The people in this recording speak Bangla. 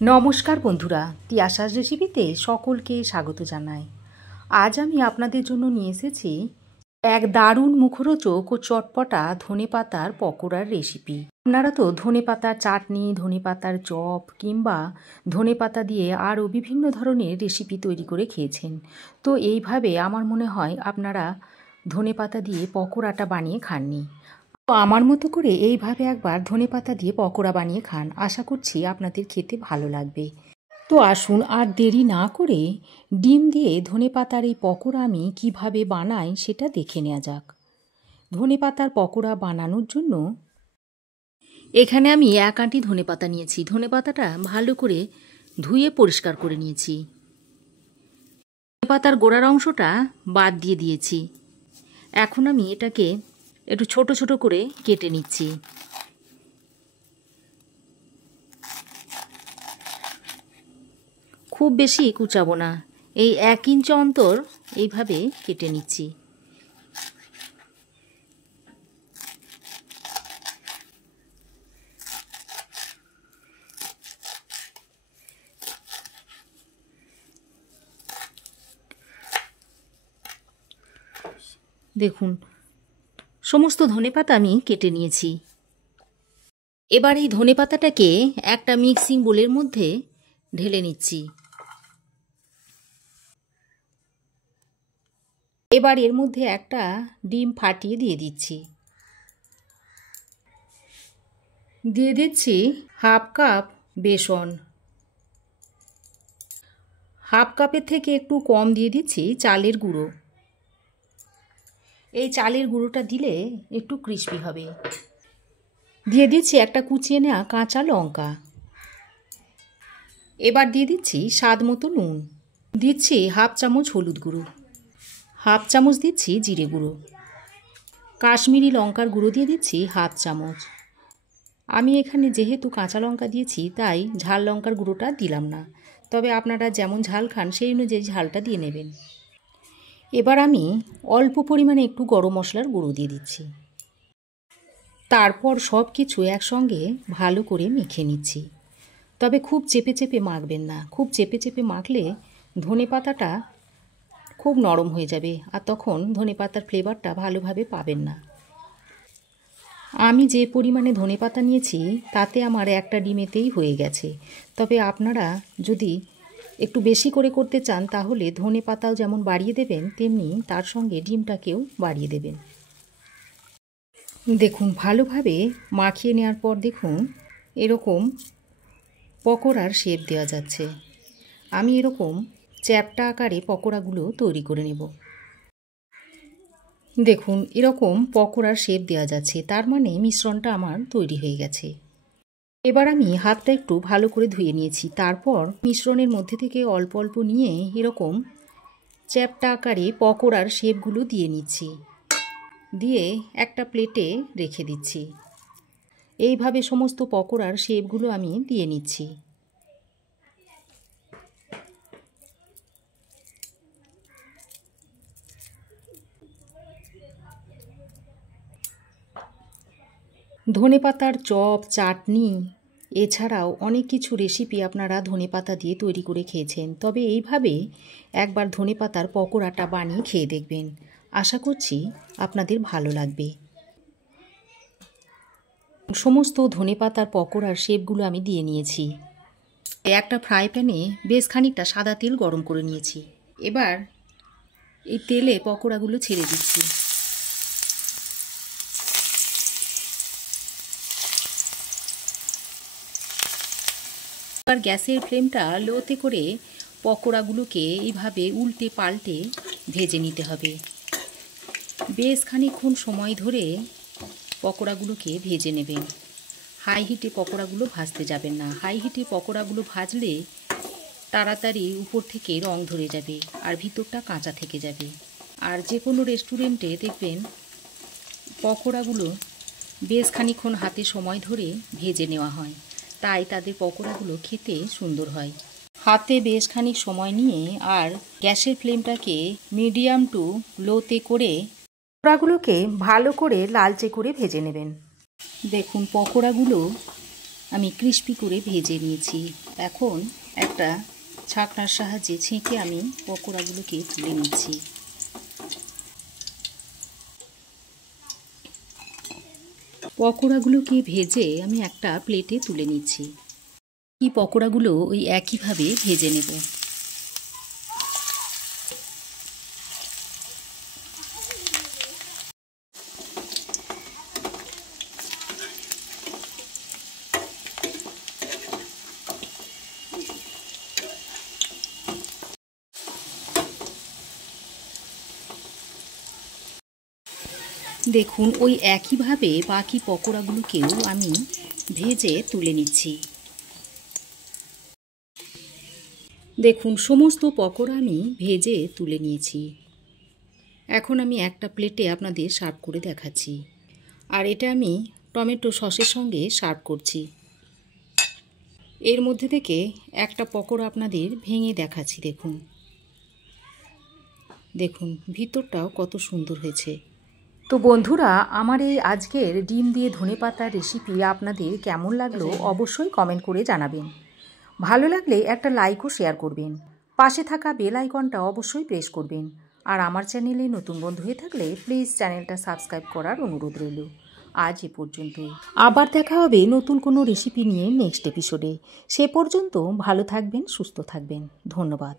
নমস্কার বন্ধুরা, তিয়াশাস রেসিপিতে সকলকে স্বাগত জানাই। আজ আমি আপনাদের জন্য নিয়ে এসেছি এক দারুণ মুখরোচক ও চটপটা ধনেপাতার পকোড়ার রেসিপি। আপনারা তো ধনেপাতার চাটনি, ধনেপাতার চপ কিংবা ধনেপাতা দিয়ে আরও বিভিন্ন ধরনের রেসিপি তৈরি করে খেয়েছেন। তো এইভাবে আমার মনে হয় আপনারা ধনেপাতা দিয়ে পকোড়াটা বানিয়ে খাননি। তো আমার মতো করে এইভাবে একবার ধনেপাতা দিয়ে পকোড়া বানিয়ে খান, আশা করছি আপনাদের খেতে ভালো লাগবে। তো আসুন আর দেরি না করে ডিম দিয়ে ধনেপাতার এই পকোড়া আমি কিভাবে বানাই সেটা দেখে নেওয়া যাক। ধনেপাতার পকোড়া বানানোর জন্য এখানে আমি 1 আঁটি ধনেপাতা নিয়েছি। ধনেপাতাটা ভালো করে ধুয়ে পরিষ্কার করে নিয়েছি। ধনেপাতার গোড়ার অংশটা বাদ দিয়ে দিয়েছি। এখন আমি এটাকে একটু ছোট ছোট করে কেটে নিচ্ছি। খুব বেশি কুচাবো না, এই 1 ইঞ্চি অন্তর এইভাবে কেটে নিচ্ছি। দেখুন, সমস্ত ধনেপাতা আমি কেটে নিয়েছি। এবার এই ধনেপাতাটাকে একটা মিক্সিং বোলের মধ্যে ঢেলে নিচ্ছি। এবার এর মধ্যে একটা ডিম ফাটিয়ে দিয়ে দিচ্ছি। দিয়ে দিচ্ছি 1/2 কাপ বেসন। 1/2 কাপের থেকে একটু কম দিয়ে দিচ্ছি চালের গুঁড়ো। এই চালের গুঁড়োটা দিলে একটু ক্রিস্পি হবে। দিয়ে দিচ্ছি একটা কুচিয়ে নেওয়া কাঁচা লঙ্কা। এবার দিয়ে দিচ্ছি স্বাদ মতো নুন। দিচ্ছি 1/2 চামচ হলুদ গুঁড়ো। 1/2 চামচ দিচ্ছি জিরে গুঁড়ো। কাশ্মীরি লঙ্কার গুঁড়ো দিয়ে দিচ্ছি 1/2 চামচ। আমি এখানে যেহেতু কাঁচা লঙ্কা দিয়েছি তাই ঝাল লঙ্কার গুঁড়োটা দিলাম না, তবে আপনারা যেমন ঝাল খান সেই অনুযায়ী ঝালটা দিয়ে নেবেন। এবার আমি অল্প পরিমাণে একটু গরম মশলার গুঁড়ো দিয়ে দিচ্ছি। তারপর সব কিছু একসঙ্গে ভালো করে মেখে নিচ্ছি। তবে খুব চেপে চেপে মাখবেন না, খুব চেপে চেপে মাখলে ধনেপাতাটা খুব নরম হয়ে যাবে আর তখন ধনেপাতার ফ্লেভারটা ভালোভাবে পাবেন না। আমি যে পরিমাণে ধনেপাতা নিয়েছি তাতে আমার একটা ডিমেতেই হয়ে গেছে। তবে আপনারা যদি একটু বেশি করে করতে চান তাহলে ধনেপাতাও যেমন বাড়িয়ে দেবেন তেমনি তার সঙ্গে ডিমটাকেও বাড়িয়ে দেবেন। দেখুন, ভালোভাবে মাখিয়ে নেওয়ার পর দেখুন এরকম পকোড়ার শেপ দেওয়া যাচ্ছে। আমি এরকম চ্যাপ্টা আকারে পকোড়াগুলো তৈরি করে নেব। দেখুন, এরকম পকোড়ার শেপ দেওয়া যাচ্ছে, তার মানে মিশ্রণটা আমার তৈরি হয়ে গেছে। এবার আমি হাতটা একটু ভালো করে ধুয়ে নিয়েছি। তারপর মিশ্রণের মধ্যে থেকে অল্প অল্প নিয়ে এরকম চ্যাপ্টা আকারে পকোড়ার শেপগুলো দিয়ে নিচ্ছি। দিয়ে একটা প্লেটে রেখে দিচ্ছি। এইভাবে সমস্ত পকোড়ার শেপগুলো আমি দিয়ে নিচ্ছি। ধনেপাতার চপ, চাটনি এছাড়াও অনেক কিছু রেসিপি আপনারা ধনেপাতা দিয়ে তৈরি করে খেয়েছেন, তবে এইভাবে একবার ধনেপাতার পকোড়াটা বানিয়ে খেয়ে দেখবেন, আশা করছি আপনাদের ভালো লাগবে। সমস্ত ধনেপাতার পকোড়ার শেপগুলো আমি দিয়ে নিয়েছি। একটা ফ্রাই প্যানে বেশ খানিকটা সাদা তেল গরম করে নিয়েছি। এবার এই তেলে পকোড়াগুলো ছেড়ে দিচ্ছি। এবার গ্যাসের ফ্লেমটা লোতে করে পকোড়াগুলোকে এইভাবে উল্টে পাল্টে ভেজে নিতে হবে। বেশ খানিকক্ষণ সময় ধরে পকোড়াগুলোকে ভেজে নেবেন। হাই হিটে পকোড়াগুলো ভাজতে যাবেন না। হাই হিটে পকোড়াগুলো ভাজলে তাড়াতাড়ি উপর থেকে রং ধরে যাবে আর ভিতরটা কাঁচা থেকে যাবে। আর যে কোনো রেস্টুরেন্টে দেখবেন পকোড়াগুলো বেশ খানিকক্ষণ হাতে সময় ধরে ভেজে নেওয়া হয়, তাই তাদের পকোড়াগুলো খেতে সুন্দর হয়। হাতে বেশ খানিক সময় নিয়ে আর গ্যাসের ফ্লেমটাকে মিডিয়াম টু লোতে করে পকোড়াগুলোকে ভালো করে লালচে করে ভেজে নেবেন। দেখুন, পকোড়াগুলো আমি ক্রিস্পি করে ভেজে নিয়েছি। এখন একটা ছাঁকনার সাহায্যে ছেঁকে আমি পকোড়াগুলোকে তুলে নিচ্ছি। পকোড়াগুলোকে ভেজে আমি একটা প্লেটে তুলে নিচ্ছি। এই পকোড়াগুলো ওই একইভাবে ভেজে নেব। দেখুন ওই একইভাবে বাকি পকোড়াগুলোকেও আমি ভেজে তুলে নিচ্ছি। দেখুন সমস্ত পকোড়া আমি ভেজে তুলে নিয়েছি। এখন আমি একটা প্লেটে আপনাদের সার্ভ করে দেখাচ্ছি। আর এটা আমি টমেটো সসের সঙ্গে সার্ভ করছি। এর মধ্যে থেকে একটা পকোড়া আপনাদের ভেঙে দেখাচ্ছি। দেখুন দেখুন ভিতরটাও কত সুন্দর হয়েছে। তো বন্ধুরা, আমার এই আজকের ডিম দিয়ে ধনেপাতার রেসিপি আপনাদের কেমন লাগলো অবশ্যই কমেন্ট করে জানাবেন। ভালো লাগলে একটা লাইক ও শেয়ার করবেন। পাশে থাকা বেল আইকনটা অবশ্যই প্রেস করবেন। আর আমার চ্যানেলে নতুন বন্ধু হয়ে থাকলে প্লিজ চ্যানেলটা সাবস্ক্রাইব করার অনুরোধ রইল। আজ এ পর্যন্তই। আবার দেখা হবে নতুন কোনো রেসিপি নিয়ে নেক্সট এপিসোডে। সে পর্যন্ত ভালো থাকবেন, সুস্থ থাকবেন। ধন্যবাদ।